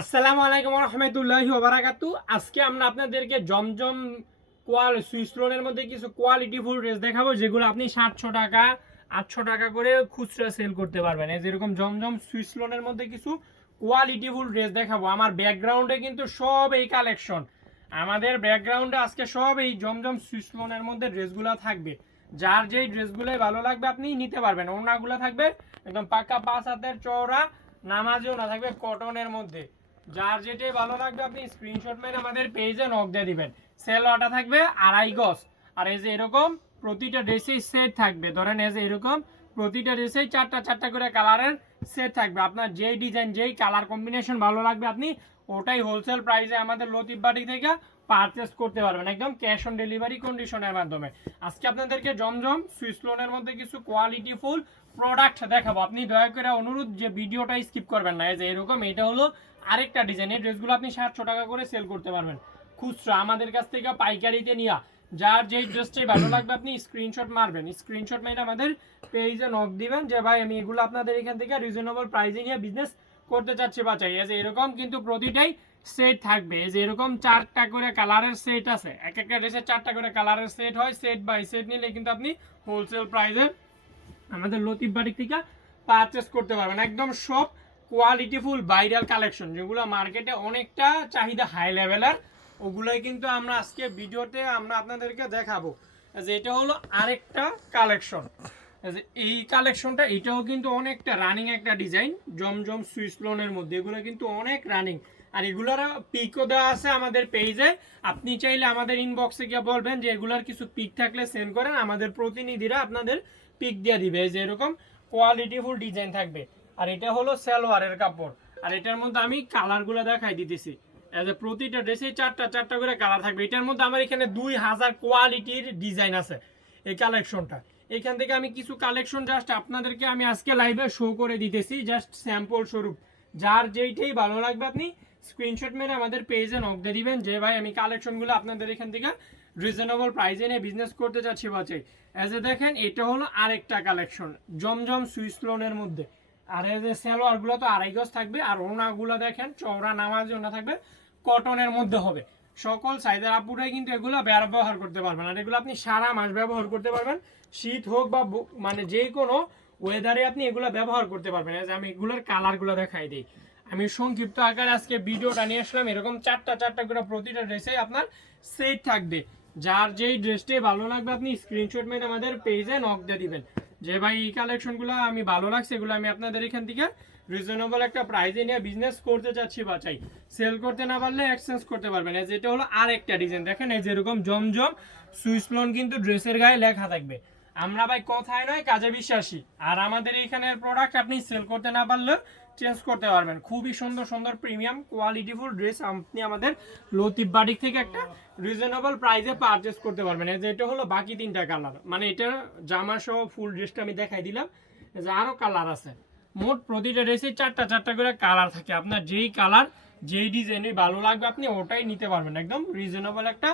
আসসালামু আলাইকুম রহমতুল্লাহি ওয়া বারাকাতু। আজকে আমরা আপনাদেরকে জমজম সুইস লোনের মধ্যে কিছু কোয়ালিটি ফুল ড্রেস দেখাবো, যেগুলো আপনি 700 টাকা 800 টাকা করে খুচরা সেল করতে পারবেন। এই যেরকম জমজম সুইস লোনের মধ্যে কিছু কোয়ালিটি ফুল ড্রেস দেখাবো। আমার ব্যাকগ্রাউন্ডে কিন্তু সব এই কালেকশন, আমাদের ব্যাকগ্রাউন্ডে আজকে সব এই জমজম সুইস লোনের মধ্যে ড্রেসগুলো থাকবে। যার যেই ড্রেসগুলোই ভালো লাগবে আপনি নিতে পারবেন। ওড়নাগুলো থাকবে একদম পাকা 5 হাতের চওড়া, নামাজেও না থাকবে কটনের মধ্যে। যার যেটাই ভালো লাগবে আপনি স্ক্রিনশট মেরে আমাদের পেজে নক দিয়ে দিবেন। সেলোয়ারটা থাকবে 2.5 গজ, আর এই যে এরকম প্রতিটা ড্রেসেই সেট থাকবে। ধরেন এই যে এরকম প্রতিটা ড্রেসেই চারটা চারটা করে কালারের সেট থাকবে। আপনার যেই ডিজাইন যেই কালার কম্বিনেশন ভালো লাগবে আপনি ওটাই হোলসেল প্রাইসে আমাদের লতিফ বাটিক থেকে পারচেস করতে পারবেন, একদম ক্যাশ অন ডেলিভারি কন্ডিশনের মাধ্যমে। আজকে আপনাদেরকে জমজম সুইস লোনের মধ্যে কিছু কোয়ালিটি ফুল প্রোডাক্ট দেখাবো। আপনি দয়া করে অনুরোধ যে ভিডিওটা স্কিপ করবেন না। এই যে এরকম এটা হলো আরেকটা ডিজাইন। এই ড্রেসগুলো আপনি 700 টাকা করে সেল করতে পারবেন খুচরা আমাদের কাছ থেকে পাইকারিতে নিয়া। যার যেই ড্রেসটাই ভালো লাগবে আপনি স্ক্রিনশট মারবেন, স্ক্রিনশট মেরে আমাদের পেজে নক দিবেন যে ভাই আমি এগুলো আপনাদের এখান থেকে রিজনেবল প্রাইসে নিয়ে বিজনেস করতে চাচ্ছি বা চাই। এই যে এরকম কিন্তু প্রতিটাই সেট থাকবে। এই যে এরকম 4টা করে কালারের সেট আছে, এক একটা ড্রেসে 4টা করে কালারের সেট হয়। সেট বাই সেট নিলে কিন্তু আপনি হোলসেল প্রাইসে আমাদের লতিফ বাটিক থেকে পারচেস করতে পারবেন। একদম সব কোয়ালিটিফুল ভাইরাল কালেকশন, যেগুলো মার্কেটে অনেকটা চাহিদা হাই লেভেলের, ওগুলোই কিন্তু আমরা আজকে ভিডিওতে আমরা আপনাদেরকে দেখাবো। যে এটা হলো আরেকটা কালেকশন। এই কালেকশনটা এটাও কিন্তু অনেকটা রানিং একটা ডিজাইন জমজম সুইস লোনের মধ্যে। এগুলো কিন্তু অনেক রানিং, আর এগুলোর পিকও দেওয়া আছে আমাদের পেজে। আপনি চাইলে আমাদের ইনবক্সে গিয়ে বলবেন যে এগুলার কিছু পিক থাকলে সেন্ড করেন, আমাদের প্রতিনিধিরা আপনাদের পিক দিয়ে দিবে। যে এরকম কোয়ালিটিফুল ডিজাইন থাকবে। আর এটা হলো সালোয়ারের কাপড়, আর এটার মধ্যে আমি কালারগুলো দেখাই দিতেছি। প্রতিটা ড্রেসে চারটা চারটা করে কালার থাকবে। এটার মধ্যে আমার এখানে 2000 কোয়ালিটির ডিজাইন আছে এই কালেকশনটা। এখান থেকে আমি কিছু কালেকশন জাস্ট আপনাদেরকে আমি আজকে লাইভে শো করে দিতেছি, জাস্ট স্যাম্পল স্বরূপ। যার যেইটাই ভালো লাগবে আপনি স্ক্রিনশট মেরে আমাদের পেজে নক দিয়ে দিবেন যে ভাই আমি কালেকশনগুলো আপনাদের এখান থেকে রিজনেবল প্রাইসে নিয়ে বিজনেস করতে চাচ্ছি বাচ্চাই। এজ এ দেখেন এটা হলো আরেকটা কালেকশন জমজম সুইস লোনের মধ্যে। আর এই যে সালোয়ারগুলো তো 2.5 গজ থাকবে, আর ওনাগুলো দেখেন চওড়া নামাজি ওনা থাকবে, কটনের মধ্যে হবে। সকল সাইজের আপুরাই কিন্তু এগুলো ব্যবহার করতে পারবেন, আর এগুলো আপনি সারা মাস ব্যবহার করতে পারবেন। শীত হোক বা মানে যে কোনো ওয়েদারে আপনি এগুলো ব্যবহার করতে পারবেন। এই যে আমি এগুলোর কালারগুলো দেখাই দিই। আমি সংক্ষিপ্ত আকারে আজকে ভিডিওটা নিয়ে আসলাম। এরকম চারটা চারটা করে প্রতিটা ড্রেসে আপনার সেট থাকবে। যার যেই ড্রেসটাই ভালো লাগবে আপনি স্ক্রিনশট মেরে আমাদের পেজে নক দিয়ে দিবেন যে ভাই এই কালেকশনগুলো আমি ভালো লাগছে, এগুলো আমি আপনাদের এখান থেকে রিজনেবল একটা প্রাইসে নিয়ে বিজনেস করতে চাচ্ছি বা চাই। সেল করতে না পারলে এক্সচেঞ্জ করতে পারবেন। এই যেটা হলো আর একটা ডিজাইন দেখেন, এই যেরকম জমজম সুইস লোন কিন্তু ড্রেসের গায়ে লেখা থাকবে। আমরা ভাই কথায় নয় কাজে বিশ্বাসী, আর আমাদের এইখানের প্রোডাক্ট আপনি সেল করতে না পারলে চেঞ্জ করতে পারবেন। খুবই সুন্দর সুন্দর প্রিমিয়াম কোয়ালিটিফুল ড্রেস আপনি আমাদের লতিফ বাটিক থেকে একটা রিজনেবল প্রাইসে পারচেস করতে পারবেন। এই যে এটা হলো বাকি 3টা কালার, মানে এটা জামা সহ ফুল ড্রেসটা আমি দেখাই দিলাম। এই যে আরও কালার আছে। মোট প্রতিটা ড্রেসে চারটা চারটা করে কালার থাকে। আপনার যেই কালার যেই ডিজাইনে ভালো লাগবে আপনি ওটাই নিতে পারবেন একদম রিজনেবল একটা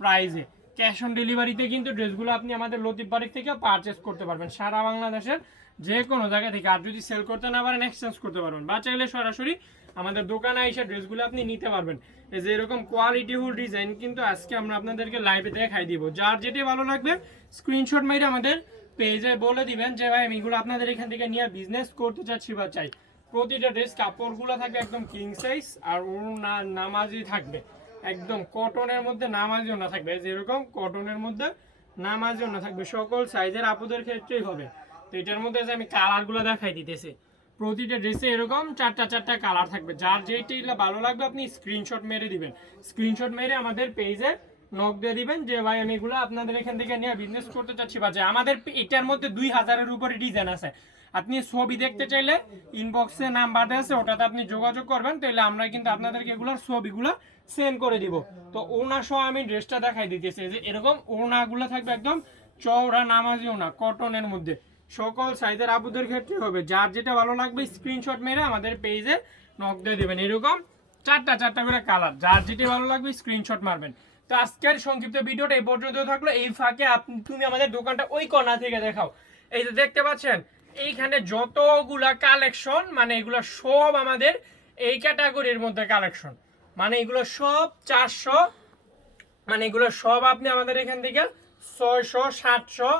প্রাইসে। ক্যাশ অন ডেলিভারিতে কিন্তু ড্রেসগুলো আপনি আমাদের লতিফ বাটিক থেকে পারচেস করতে পারবেন সারা বাংলাদেশের যে কোনো জায়গা থেকে। আর যদি সেল করতে না পারেন এক্সচেঞ্জ করতে পারবেন, বা চাইলে সরাসরি আমাদের দোকানে এসে ড্রেসগুলো আপনি নিতে পারবেন। এই যে এরকম কোয়ালিটিফুল ডিজাইন কিন্তু আজকে আমরা আপনাদেরকে লাইভে দেখাই দিব। যার যেটা ভালো লাগবে স্ক্রিনশট মেরে আমাদের পেজে বলে দিবেন যে ভাই আমি এগুলো আপনাদের এখান থেকে নিয়ে বিজনেস করতে চাচ্ছি বা চাই। প্রতিটা ড্রেস কাপড়গুলো থাকবে একদম কিং সাইজ, আর ওড়না নামাজি থাকবে একদম কটনের মধ্যে, নামাজি ওড়না থাকবে যেরকম কটনের মধ্যে নামাজি ওড়না থাকবে। সকল সাইজের আপুদের ক্ষেত্রেই হবে। তো এটার মধ্যে যে আমি কালারগুলো দেখাই দিতেছি, প্রতিটা ড্রেসে এরকম চারটা চারটা কালার থাকবে। যার যেইটা ভালো লাগবে আপনি স্ক্রিনশট মেরে দিবেন, স্ক্রিনশট মেরে আমাদের পেজে নক দিয়ে দিবেন যে ভাই আমি এগুলো আপনাদের এখান থেকে নিয়ে বিজনেস করতে চাচ্ছি। বাজে আমাদের এটার মধ্যে 2000-এর উপরে ডিজাইন আছে। আপনি ছবি দেখতে চাইলে ইনবক্সে নাম্বার দেওয়া আছে, ওটাতে আপনি যোগাযোগ করবেন, তাহলে আমরা কিন্তু আপনাদেরকে এগুলোর ছবিগুলো সেন্ড করে দিব। তো ওনা সহ আমি ড্রেসটা দেখাই দিতেছি যে এরকম ওনাগুলো থাকবে একদম চওড়া নামাজি ওনা কটনের মধ্যে। সকল সাইজের আপুদের ক্ষেত্রে হবে। যার যেটা ভালো লাগবে স্ক্রিনশট মেরে আমাদের পেজে নক দিয়ে দেবেন। এরকম চারটা চারটা করে কালার, যার যেটা ভালো লাগবে স্ক্রিনশট মারবেন। তো আজকের সংক্ষিপ্ত ভিডিওটা এই পর্যন্ত থাকলো। এই ফাঁকে তুমি আমাদের দোকানটা ওই কর্নার থেকে দেখাও। এই যে দেখতে পাচ্ছেন এইখানে যতগুলা কালেকশন, মানে এগুলো সব আমাদের এই ক্যাটাগরির মধ্যে কালেকশন, মানে এগুলো সব 400, মানে এগুলো সব আপনি আমাদের এখান থেকে 600, 700,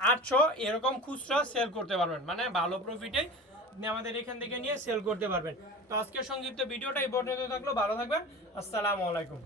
800 এরকম খুচরা সেল করতে পারবেন, মানে ভালো প্রফিটে আপনি আমাদের এখান থেকে নিয়ে সেল করতে পারবেন। তো আজকের সংক্ষিপ্ত ভিডিওটা এই পর্যন্ত থাকলো, ভালো থাকবেন, আসসালামু আলাইকুম।